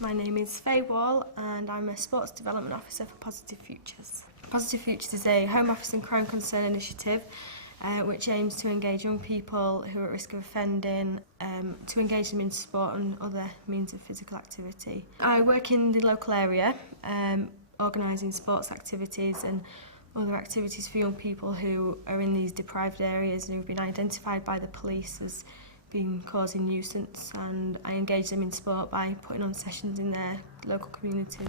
My name is Faye Wall and I'm a Sports Development Officer for Positive Futures. Positive Futures is a Home Office and Crime Concern initiative which aims to engage young people who are at risk of offending, to engage them in sport and other means of physical activity. I work in the local area, organising sports activities and other activities for young people who are in these deprived areas and who've been identified by the police as being causing nuisance, and I engage them in sport by putting on sessions in their local communities.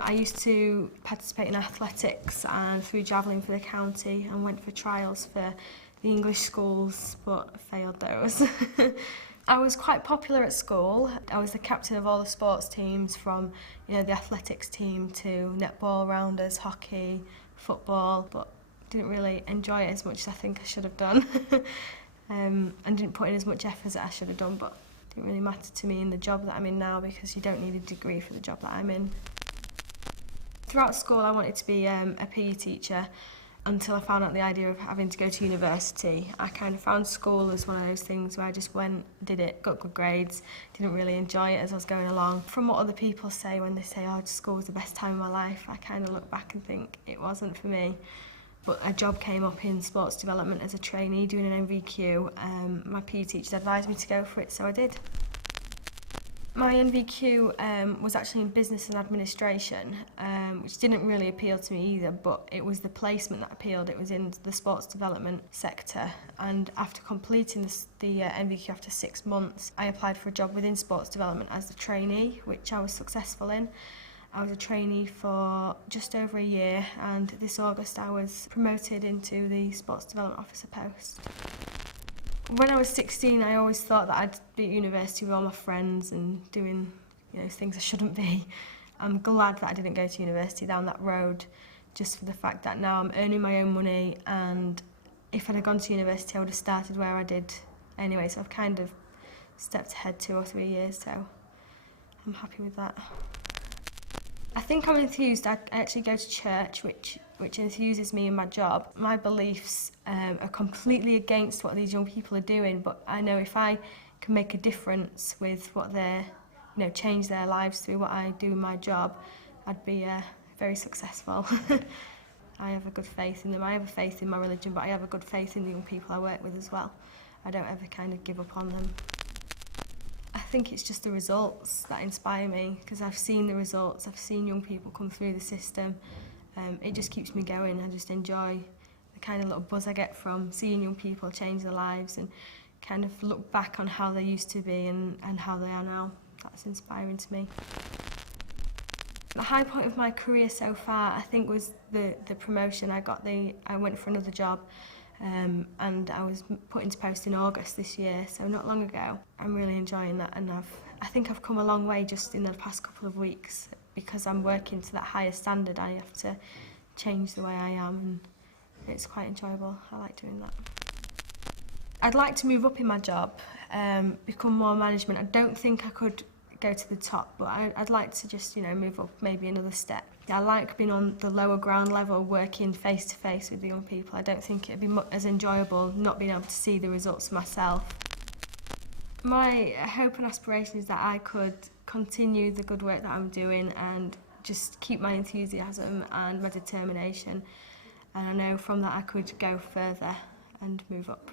I used to participate in athletics and through javelling for the county and went for trials for the English schools but failed those. I was quite popular at school. I was the captain of all the sports teams, from the athletics team to netball, rounders, hockey, football, but didn't really enjoy it as much as I think I should have done. And didn't put in as much effort as I should have done, but it didn't really matter to me in the job that I'm in now because you don't need a degree for the job that I'm in. Throughout school I wanted to be a PE teacher until I found out the idea of having to go to university. I kind of found school as one of those things where I just went, did it, got good grades, didn't really enjoy it as I was going along. From what other people say when they say, oh, school was the best time of my life, I kind of look back and think it wasn't for me. But a job came up in sports development as a trainee doing an NVQ. My PE teacher advised me to go for it, so I did. My NVQ was actually in business and administration, which didn't really appeal to me either, but it was the placement that appealed. It was in the sports development sector, and after completing the NVQ after 6 months, I applied for a job within sports development as a trainee, which I was successful in. I was a trainee for just over a year, and this August I was promoted into the Sports Development Officer post. When I was 16, I always thought that I'd be at university with all my friends and doing things I shouldn't be. I'm glad that I didn't go to university down that road, just for the fact that now I'm earning my own money, and if I'd have gone to university I would have started where I did anyway, so I've kind of stepped ahead 2 or 3 years, so I'm happy with that. I think I'm enthused. I actually go to church, which enthuses me in my job. My beliefs are completely against what these young people are doing, but I know if I can make a difference with what they're, change their lives through what I do in my job, I'd be very successful. I have a good faith in them. I have a faith in my religion, but I have a good faith in the young people I work with as well. I don't ever kind of give up on them. I think it's just the results that inspire me, because I've seen the results, I've seen young people come through the system. It just keeps me going. I just enjoy the kind of little buzz I get from seeing young people change their lives and kind of look back on how they used to be and how they are now. That's inspiring to me. The high point of my career so far, I think, was the promotion. I went for another job. And I was put into post in August this year, so not long ago. I'm really enjoying that, and I think I've come a long way just in the past couple of weeks. Because I'm working to that higher standard, I have to change the way I am, and it's quite enjoyable. I like doing that. I'd like to move up in my job, become more management. I don't think I could go to the top, but I'd like to just move up maybe another step. I like being on the lower ground level, working face to face with the young people. I don't think it'd be as enjoyable not being able to see the results myself. My hope and aspiration is that I could continue the good work that I'm doing and just keep my enthusiasm and my determination, and I know from that I could go further and move up.